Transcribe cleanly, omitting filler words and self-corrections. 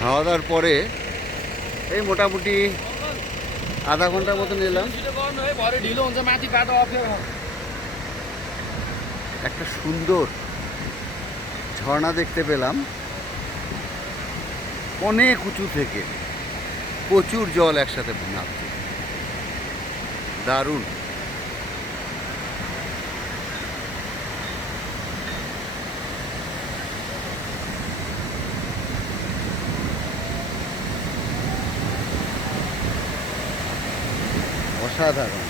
খাওয়া দাওয়ার পরে এই মোটামুটি আধা ঘন্টার মতন এলাম। একটা সুন্দর ঝর্ণা দেখতে পেলাম অনেক উঁচু থেকে, প্রচুর জল একসাথে নামছে, দারুণ। অসাধারণ।